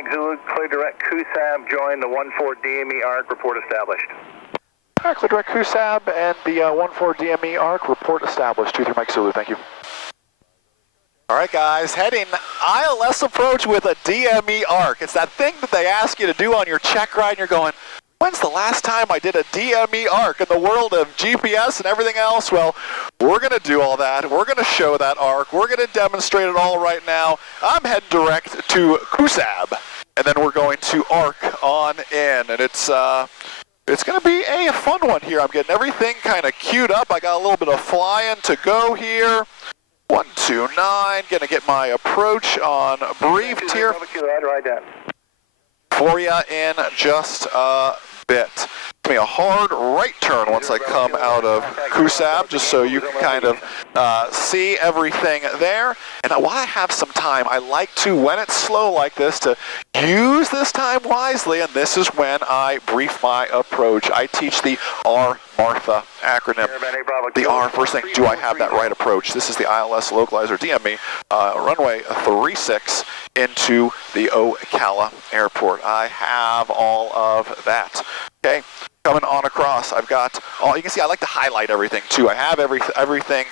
Mike Zulu, clear direct QSAB, join the 14 DME Arc, report established. All right, clear direct QSAB and the 14 DME Arc, report established. 23 Mike Zulu, thank you. All right, guys, heading ILS approach with a DME Arc. It's that thing that they ask you to do on your check ride, and you're going, when's the last time I did a DME Arc in the world of GPS and everything else? Well, we're going to do all that. We're going to show that Arc. We're going to demonstrate it all right now. I'm heading direct to QSAB, and then we're going to Arc on in, and it's going to be a fun one here. I'm getting everything kind of queued up. I got a little bit of flying to go here. 129, going to get my approach on briefed here for you in just a bit. Give me a hard right turn once I come out of QSAB, just so you can kind of see everything there. And while I have some time, I like to, when it's slow like this, to use this time wisely, and this is when I brief my approach. I teach the R Martha acronym. The R, first thing, do I have that right approach? This is the ILS localizer DME, runway 36 into the Ocala Airport. I have all of that. Okay, coming on across, I've got all, you can see I like to highlight everything too. I have everything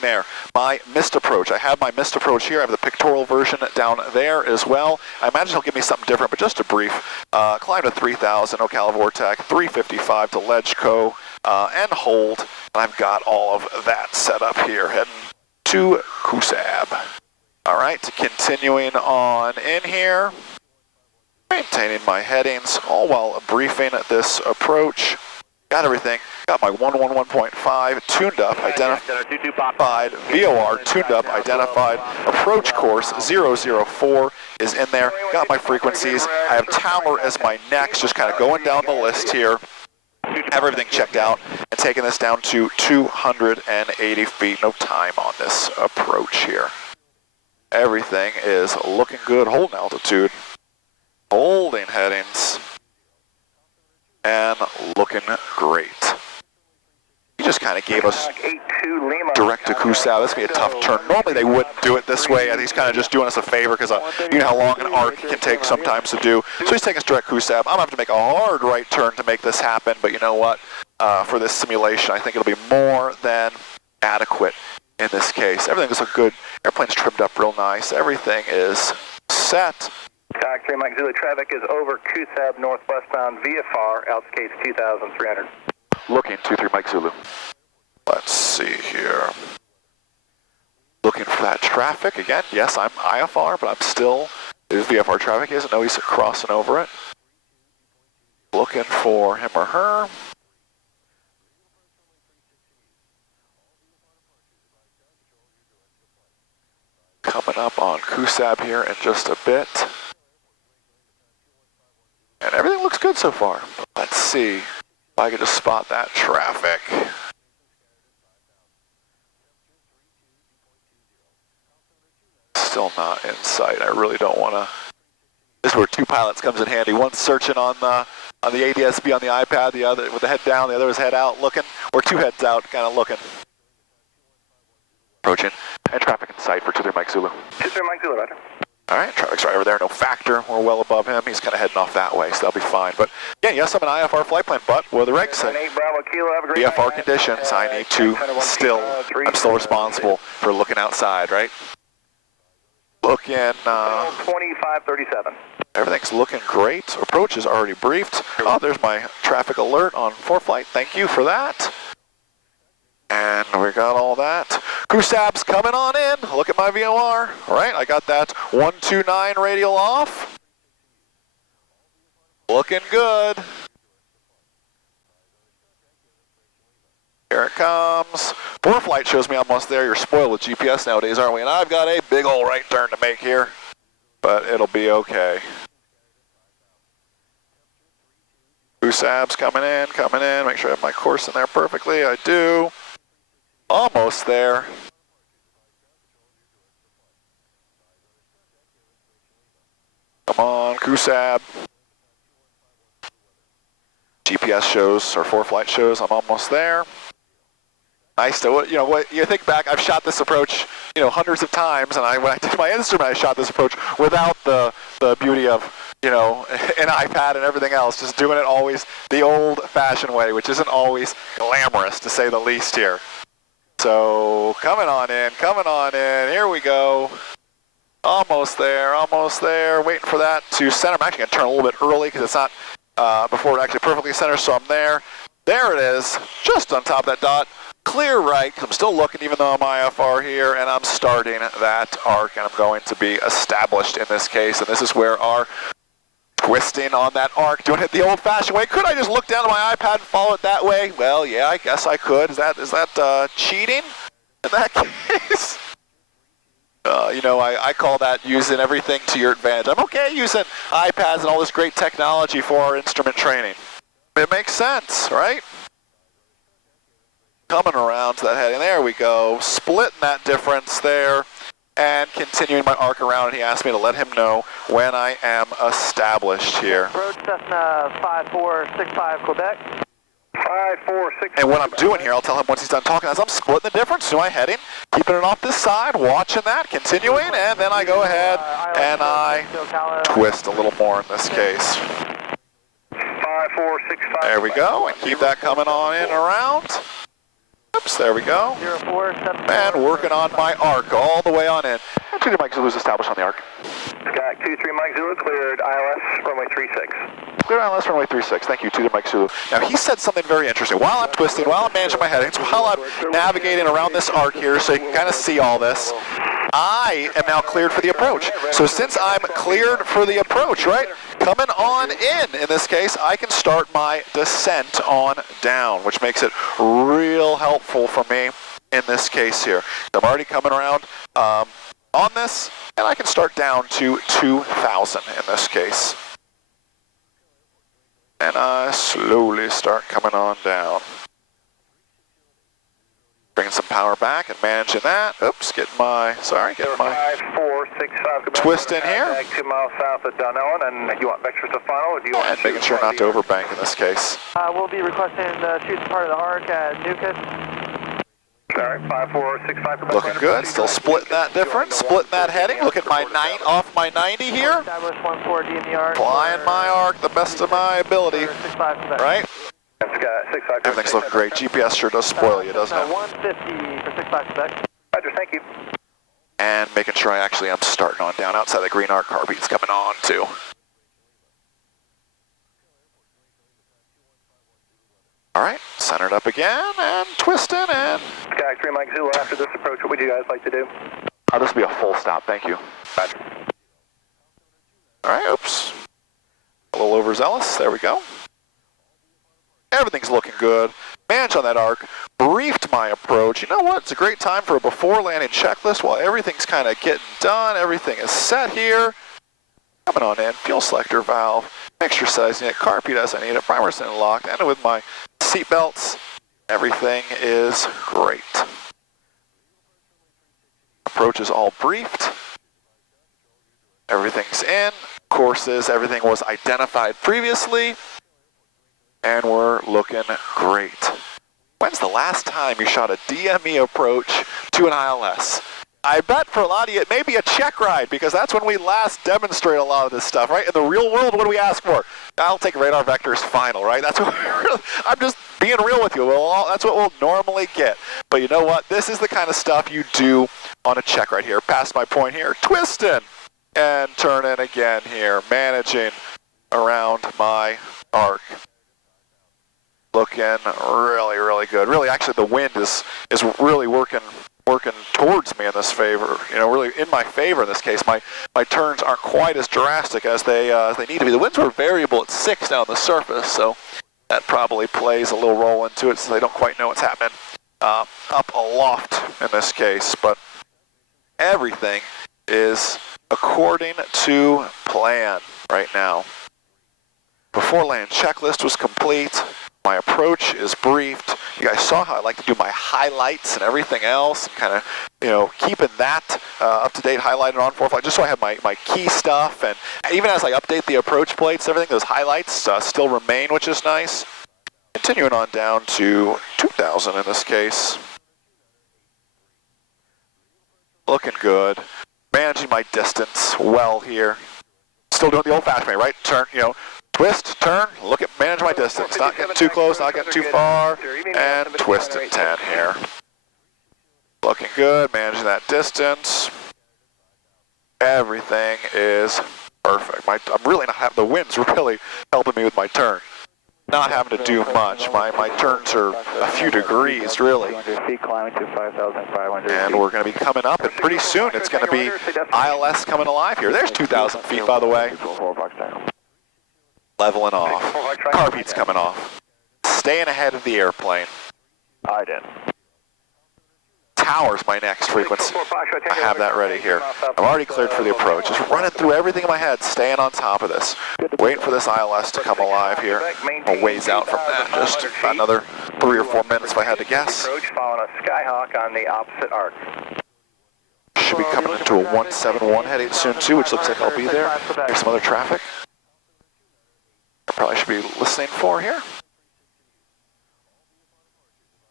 there. My missed approach, I have my missed approach here. I have the pictorial version down there as well. I imagine he'll give me something different, but just a brief. Climb to 3000, Ocala Vortex, 355 to Ledgeco, and hold. And I've got all of that set up here, heading to QSAB. All right, continuing on in here. Maintaining my headings, all while briefing this approach. Got everything. Got my 111.5 tuned up, identified, VOR tuned up, identified, approach course 004 is in there. Got my frequencies. I have tower as my next, just kind of going down the list here. Have everything checked out and taking this down to 280 feet. No time on this approach here. Everything is looking good. Holding altitude. Holding headings, and looking great. He just kind of gave us direct to QSAB. This would be a tough turn. Normally they wouldn't do it this way, and he's kind of just doing us a favor because you know how long an arc can take sometimes to do. So he's taking us direct QSAB. I'm going to have to make a hard right turn to make this happen, but you know what? For this simulation, I think it'll be more than adequate in this case. Everything is a good, airplane's trimmed up real nice. Everything is set. Contact 3 Mike Zulu, traffic is over QSAB northwestbound VFR, altitude 2,300. Looking 23 Mike Zulu. Let's see here. Looking for that traffic again. Yes, I'm IFR, but I'm still, it is VFR traffic. He doesn't know he's crossing over it. Looking for him or her. Coming up on QSAB here in just a bit. And everything looks good so far. Let's see if I can just spot that traffic. Still not in sight. I really don't want to. This is where two pilots comes in handy. One's searching on the ADS-B on the iPad, the other with the head down, the other is head out looking, or two heads out kind of looking. Approaching, and traffic in sight for 23 Mike Zulu. 23 Mike Zulu, roger. All right, traffic's right over there, no factor. We're well above him. He's kind of heading off that way, so that'll be fine. But yeah, yes, I'm an IFR flight plan, but what are the regs say? VFR conditions, I need to I'm still responsible for looking outside, right? Looking, 2537. Everything's looking great. Approach is already briefed. Oh, there's my traffic alert on ForeFlight. Thank you for that. And we got all that. QSAB's coming on in. Look at my VOR. All right, I got that 129 radial off. Looking good. Here it comes. ForeFlight shows me almost there. You're spoiled with GPS nowadays, aren't we? And I've got a big old right turn to make here, but it'll be okay. QSAB's coming in. Make sure I have my course in there perfectly. I do. Almost there. Come on, QSAB. GPS shows, or ForeFlight shows, I'm almost there. Nice to, you know, what you think back, I've shot this approach you know, hundreds of times, and when I did my instrument, I shot this approach without the beauty of, you know, an iPad and everything else, just doing it always the old-fashioned way, which isn't always glamorous, to say the least here. So, coming on in, here we go. Almost there, waiting for that to center. I'm actually going to turn a little bit early because it's not before it actually perfectly centers, so I'm there. There it is, just on top of that dot. Clear right, because I'm still looking even though I'm IFR here, and I'm starting that arc, and I'm going to be established in this case, and this is where our twisting on that arc, doing it the old-fashioned way. Could I just look down at my iPad and follow it that way? Well, yeah, I guess I could. Is that cheating in that case? You know, I call that using everything to your advantage. I'm okay using iPads and all this great technology for our instrument training. It makes sense, right? Coming around to that heading, there we go, splitting that difference there, and continuing my arc around, and he asked me to let him know when I am established here. Approach Cessna 5465 Quebec. 5465. And what I'm doing here, I'll tell him once he's done talking, as I'm splitting the difference, to my heading, keeping it off this side, watching that, continuing, and then I go ahead and I twist a little more in this case. 5465. There we go, and keep that coming on in and around. Oops, there we go. 0474. And working on my arc all the way on in. And 2 Mike Zulu's established on the arc. Sky 23 Mike Zulu, cleared ILS runway 36. Clear ILS runway 36. Thank you, 2 Mike Zulu. Now he said something very interesting. While I'm twisting, while I'm managing my headings, while I'm navigating around this arc here so you can kind of see all this, I am now cleared for the approach. So since I'm cleared for the approach, right, coming on in this case, I can start my descent on down, which makes it real helpful for me in this case here. I'm already coming around on this, and I can start down to 2,000 in this case. And I slowly start coming on down. Bringing some power back and managing that. Oops, getting my twist in here. 2 miles south of Dunellen, and you want vectors to funnel, or do you want and making sure not to overbank in this case. We'll be requesting to shoot part of the arc at Newcastle. Sorry, 5465. Looking good, still splitting that difference, splitting that heading. Look at my off my 90 here. Establish 14 DME Arc. Flying my arc the best of my ability, right? Everything's looking great. GPS sure does spoil you, doesn't it? 150 for 65 Quebec. Roger, thank you. And making sure I actually am starting on down outside the green arc. Carbeat's coming on too. All right, centered up again and twisting and... Sky 3 Mike Zulu, after this approach, what would you guys like to do? This will be a full stop, thank you. Roger. All right, oops. A little overzealous, there we go. Everything's looking good. Managed on that arc, briefed my approach. You know what, it's a great time for a before landing checklist while everything's kind of getting done. Everything is set here. Coming on in, fuel selector valve, mixture sizing it, carpet as I need it, primer in locked, and with my seat belts, everything is great. Approach is all briefed. Everything's in. Courses, everything was identified previously. And we're looking great. When's the last time you shot a DME approach to an ILS? I bet for a lot of you it may be a check ride, because that's when we last demonstrate a lot of this stuff, right? In the real world, what do we ask for? I'll take radar vectors final, right? That's what I'm just being real with you. That's what we'll normally get. But you know what? This is the kind of stuff you do on a check ride here. Past my point here, twisting and turning again here, managing around my arc. Looking really, really good. Really, actually, the wind is really working towards me in this favor. You know, really in my favor in this case. My turns aren't quite as drastic as they need to be. The winds were variable at 6 down the surface, so that probably plays a little role into it, since they don't quite know what's happening up aloft in this case. But everything is according to plan right now. Before landing checklist was complete. My approach is briefed. You guys saw how I like to do my highlights and everything else, and kind of, you know, keeping that up to date, highlighted on Flight, just so I have my key stuff. And even as I update the approach plates, everything, those highlights still remain, which is nice. Continuing on down to 2,000 in this case. Looking good. Managing my distance well here. Still doing the old-fashioned way, right? Turn, you know, twist, turn, look at, manage my distance. Not getting too close, not getting too far, and twist at 10 here. Looking good, managing that distance. Everything is perfect. I'm really not having, the wind's really helping me with my turn. Not having to do much. My turns are a few degrees, really. And we're going to be coming up, and pretty soon it's going to be ILS coming alive here. There's 2,000 feet, by the way. Leveling off. Carb heat's coming off. Staying ahead of the airplane. I did. Tower's my next frequency. I have that ready here. I'm already cleared for the approach. Just running through everything in my head, staying on top of this. Waiting for this ILS to come alive here. A ways out from that. Just another 3 or 4 minutes if I had to guess. Following a Skyhawk on the opposite arc. Should be coming into a 171 heading soon too, which looks like I'll be there. There's some other traffic. I probably should be listening for here.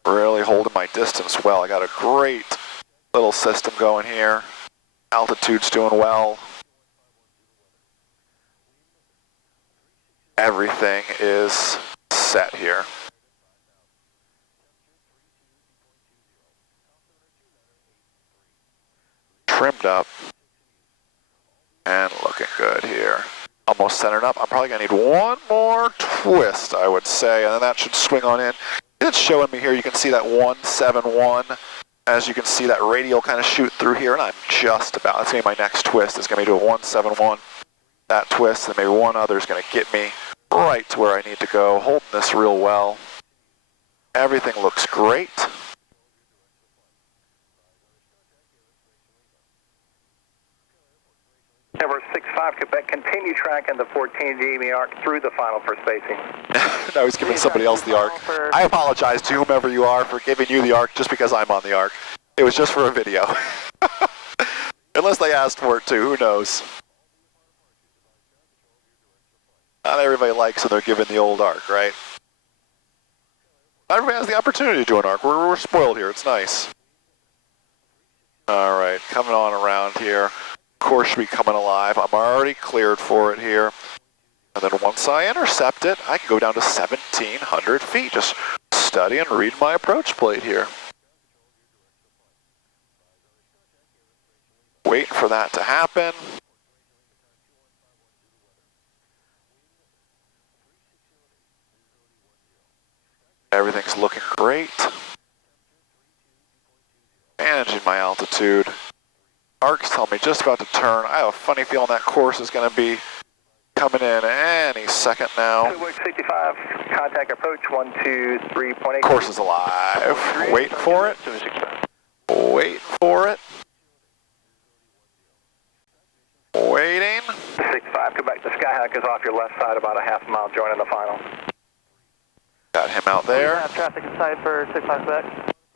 Really holding my distance well. I got a great little system going here. Altitude's doing well. Everything is set here. Trimmed up. And looking good here. Almost centered up. I'm probably going to need one more twist, I would say, and then that should swing on in. It's showing me here, you can see that 171. As you can see, that radial kind of shoot through here, and I'm just about, that's going to be my next twist. It's going to be to a 171. That twist, and maybe one other is going to get me right to where I need to go. Holding this real well. Everything looks great. Number 65 Quebec, continue tracking the 14 DME Arc through the final for spacing. No, he's giving somebody else the arc. I apologize to whomever you are for giving you the arc just because I'm on the arc. It was just for a video. Unless they asked for it too, who knows? Not everybody likes when they're given the old arc, right? Not everybody has the opportunity to do an arc. We're spoiled here, it's nice. All right, coming on around here. Course should be coming alive. I'm already cleared for it here. And then once I intercept it, I can go down to 1,700 feet. Just study and read my approach plate here. Waiting for that to happen. Everything's looking great. Managing my altitude. Arc's telling me just about to turn. I have a funny feeling that course is going to be coming in any second now. 65, contact approach 123.8. Course is alive. Waiting for it. Waiting for it. Waiting. 65, Quebec, the Skyhawk is off your left side about a half mile, joining the final. Got him out there. Traffic inside for 65 Quebec.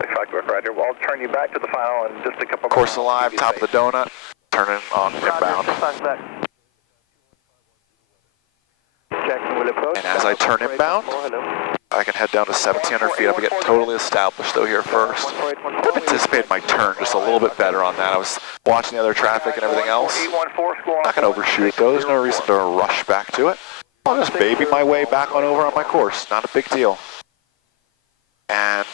65 Quebec, Roger. Well, I'll turn you back to the final in just a couple of Course alive, top of the donut. Turning on inbound. And as I turn inbound, I can head down to 1,700 feet. I'm going to get totally established though here first. I've anticipated my turn just a little bit better on that. I was watching the other traffic and everything else. Not going to overshoot it though. There's no reason to rush back to it. I'll just baby my way back on over on my course. Not a big deal. And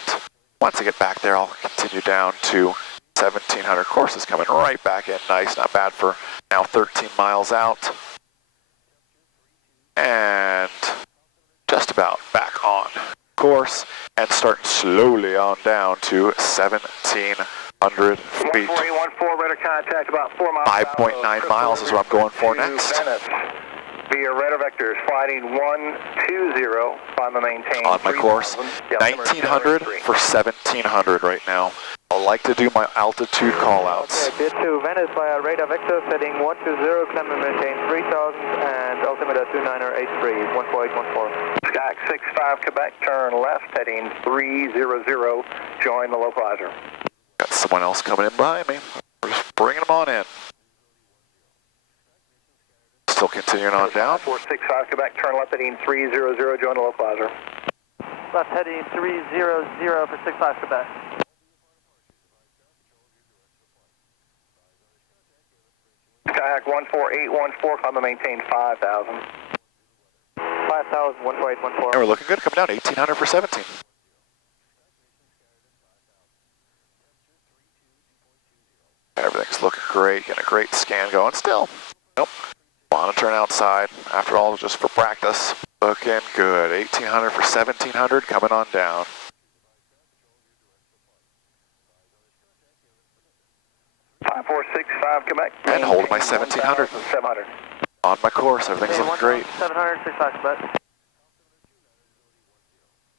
once I get back there, I'll continue down to 1,700. Course is coming right back in. Nice, not bad for now 13 miles out. And just about back on course and starting slowly on down to 1,700 feet. 14814, radar contact about 4 miles. 5.9 miles is what I'm going for next. Via radar vectors, sliding 120 on the maintain. On my course, 1,900 for 1,700 right now. I like to do my altitude callouts. Bid to Venice via radar vector, setting 120, climb and maintain 3,000, and altimeter 2983, 14814. Sky 65 Quebec, turn left, heading 300, join the localizer. Got someone else coming in behind me. We're just bringing them on in. Still continuing on down. 465 Quebec, turn left, heading 300, join the localizer. Left heading 300 for 65 Quebec. Kayak 14814, climb and maintain 5,000. 5,000, 14814. And we're looking good, coming down 1800 for 17. Everything's looking great, getting a great scan going still. Nope. Monitoring outside, after all, just for practice. Looking good, 1800 for 1700, coming on down. Five, 4, 6, 5, Quebec. And holding my 1700. 700. On my course, everything's looking great. 700, 65, Quebec.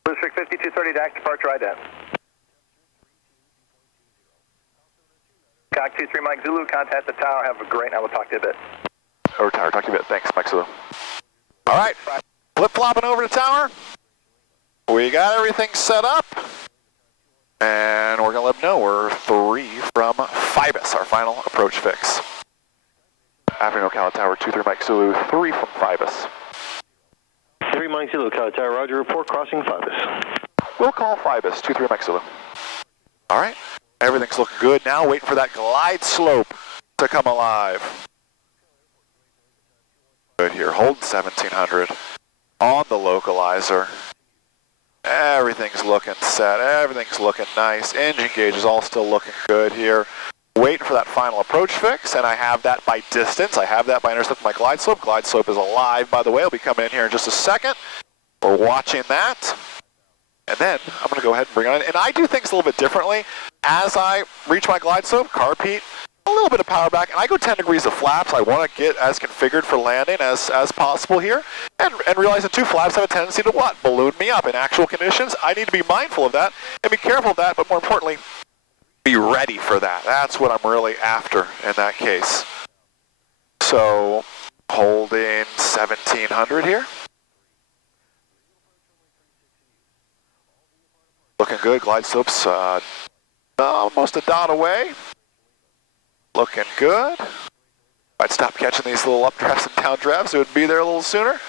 Blue Streak 5230, DAX, departure ident. Kayak 23 Mike Zulu, contact the tower, have a great night, we'll talk to you a bit. Over tower, talk to you a bit, thanks, Mike Zulu. All right, flip-flopping over to tower. We got everything set up. And we're gonna let them know we're 3 from Phoebus, our final approach fix. Afternoon, Ocala Tower, 23 Mike Zulu, 3 from Phoebus. 3 Mike Zulu, Ocala Tower, roger, report crossing Phoebus. We'll call Phoebus, 23 Mike Zulu. All right, everything's looking good. Now waiting for that glide slope to come alive. Good here, hold 1700 on the localizer. Everything's looking set, everything's looking nice. Engine gauge is all still looking good here. Waiting for that final approach fix, and I have that by distance. I have that by intercept my glide slope. Glide slope is alive, by the way. I'll be coming in here in just a second. We're watching that. And then I'm going to go ahead and bring it on. And I do things a little bit differently. As I reach my glide slope, carb heat, a little bit of power back, and I go 10 degrees of flaps. I want to get as configured for landing as possible here, and realizing 2 flaps have a tendency to what? Balloon me up in actual conditions. I need to be mindful of that and be careful of that, but more importantly, be ready for that. That's what I'm really after in that case. So, holding 1700 here. Looking good, glide slopes almost a dot away. Looking good. I'd stop catching these little up drafts and down drafts. It would be there a little sooner.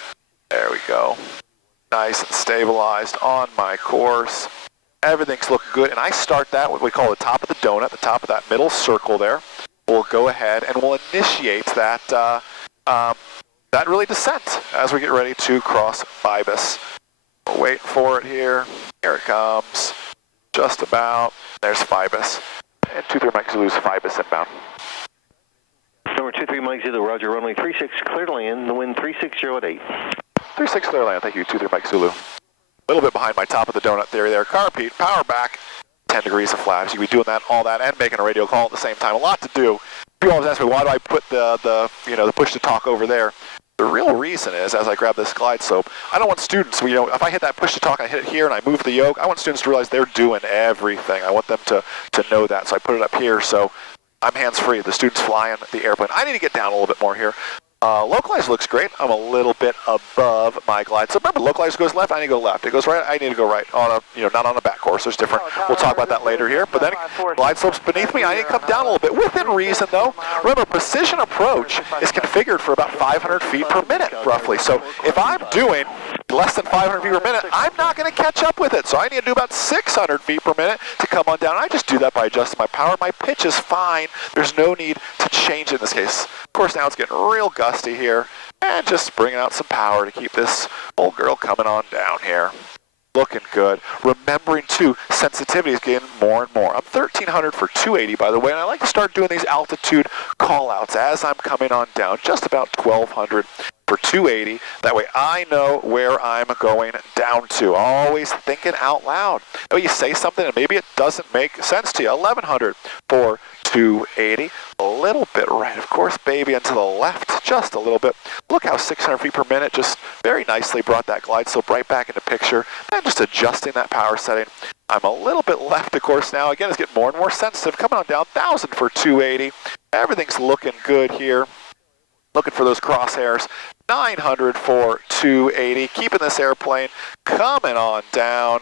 There we go. Nice and stabilized on my course. Everything's looking good. And I start that what we call the top of the donut, the top of that middle circle there. We'll go ahead and we'll initiate that, that really descent as we get ready to cross Phoebus. We're waiting for it here. Here it comes. Just about. There's Phoebus. And 23 Mike Zulu's Phoebus inbound. Number 23 Mike Zulu, roger, runway 36, clear to land, the wind 360 at 8. 36 clear land, thank you, 23 Mike Zulu. A little bit behind my top of the donut theory there. Carb heat, power back, 10 degrees of flaps. You'll be doing that, all that, and making a radio call at the same time. A lot to do. People always ask me, why do I put the push to talk over there? The real reason is, as I grab this glide slope, I don't want students, if I hit that push to talk and I hit it here and I move the yoke, I want students to realize they're doing everything. I want them to know that, so I put it up here so I'm hands-free. The student's flying the airplane. I need to get down a little bit more here. Localizer looks great. I'm a little bit above my glide. So remember, localizer goes left, I need to go left. It goes right, I need to go right. On a, not on a back course. There's different. We'll talk about that later here. But then glide slope's beneath me. I need to come down a little bit within reason, though. Remember, precision approach is configured for about 500 feet per minute, roughly. So if I'm doing less than 500 feet per minute, I'm not going to catch up with it. So I need to do about 600 feet per minute to come on down. I just do that by adjusting my power. My pitch is fine. There's no need to change it in this case. Of course, now it's getting real gusty here, and just bringing out some power to keep this old girl coming on down here. Looking good. Remembering, too, sensitivity is getting more and more. I'm 1300 for 280, by the way, and I like to start doing these altitude call-outs as I'm coming on down, just about 1200 for 280. That way I know where I'm going down to. Always thinking out loud. You say something and maybe it doesn't make sense to you. 1100 for 280. A little bit right, of course, baby, and to the left, just a little bit. Look how 600 feet per minute just very nicely brought that glide slope right back into picture. And just adjusting that power setting. I'm a little bit left, of course, now. Again, it's getting more and more sensitive. Coming on down, 1000 for 280. Everything's looking good here. Looking for those crosshairs. 900 for 280. Keeping this airplane coming on down.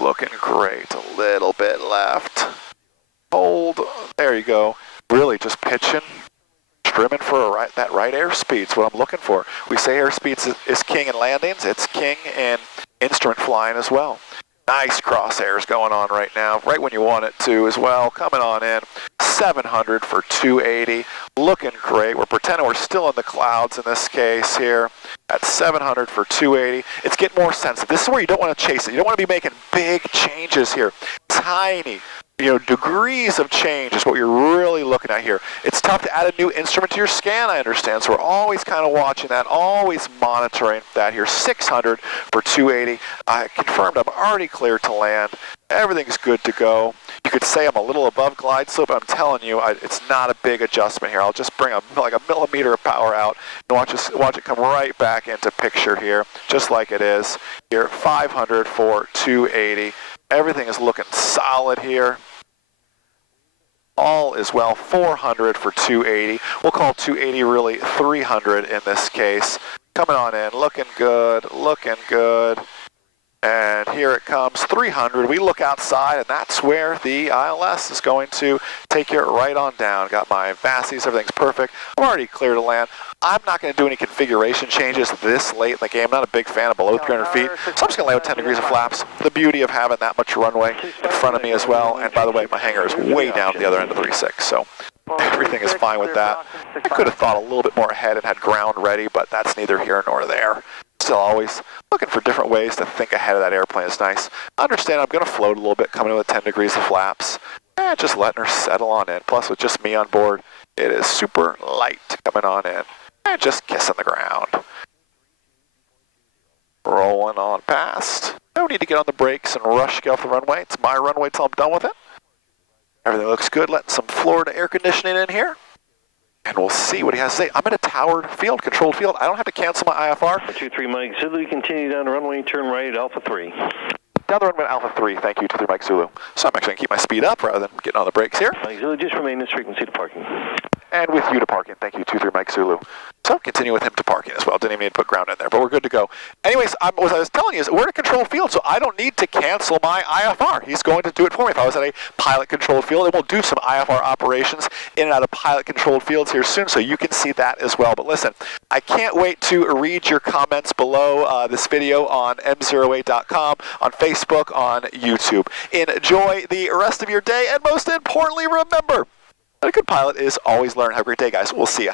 Looking great. A little bit left. Hold. There you go. Really just pitching, trimming for that right airspeed is what I'm looking for. We say airspeed is king in landings. It's king in instrument flying as well. Nice crosshairs going on right now, right when you want it to as well. Coming on in, 700 for 280. looking great. We're pretending we're still in the clouds in this case here at 700 for 280. It's getting more sensitive. This is where you don't want to chase it. You don't want to be making big changes here. Tiny, degrees of change is what you're really looking at here. It's tough to add a new instrument to your scan, I understand, so we're always kind of watching that, always monitoring that here. 600 for 280. I confirmed I'm already cleared to land. Everything's good to go. You could say I'm a little above glide slope, but I'm telling you, it's not a big adjustment here. I'll just bring like a millimeter of power out and watch it come right back into picture here, just like it is here. 500 for 280. Everything is looking solid here. All is well. 400 for 280. We'll call 280 really 300 in this case. Coming on in, looking good, looking good. And here it comes, 300. We look outside, and that's where the ILS is going to take you right on down. Got my VASIs, everything's perfect. I'm already clear to land. I'm not going to do any configuration changes this late in the game. I'm not a big fan of below 300 feet, so I'm just going to land with 10 degrees of flaps. The beauty of having that much runway in front of me as well. And by the way, my hangar is way down at the other end of the 3.6, so everything is fine with that. I could have thought a little bit more ahead and had ground ready, but that's neither here nor there. Still always looking for different ways to think ahead of that airplane is nice. Understand I'm going to float a little bit coming in with 10 degrees of flaps. Just letting her settle on in. Plus with just me on board, it is super light coming on in. Just kissing the ground. Rolling on past. No need to get on the brakes and rush to get off the runway. It's my runway till I'm done with it. Everything looks good. Letting some Florida air conditioning in here. And we'll see what he has to say. I'm in a towered field, controlled field. I don't have to cancel my IFR. 23 Mike Zulu, continue down the runway, turn right at Alpha 3. Down the runway, Alpha 3, thank you, 23 Mike Zulu. So I'm actually going to keep my speed up rather than getting on the brakes here. Mike Zulu, just remain this frequency to parking. And with you to parking, thank you, 23 Mike Zulu. So continue with him to parking as well. Didn't even need to put ground in there, but we're good to go. Anyways, what I was telling you is we're in a controlled field, so I don't need to cancel my IFR. He's going to do it for me. If I was at a pilot-controlled field, and we'll do some IFR operations in and out of pilot-controlled fields here soon, so you can see that as well. But listen, I can't wait to read your comments below this video on MzeroA.com, on Facebook, on YouTube. Enjoy the rest of your day, and most importantly, remember, a good pilot is always learn. Have a great day, guys. We'll see ya.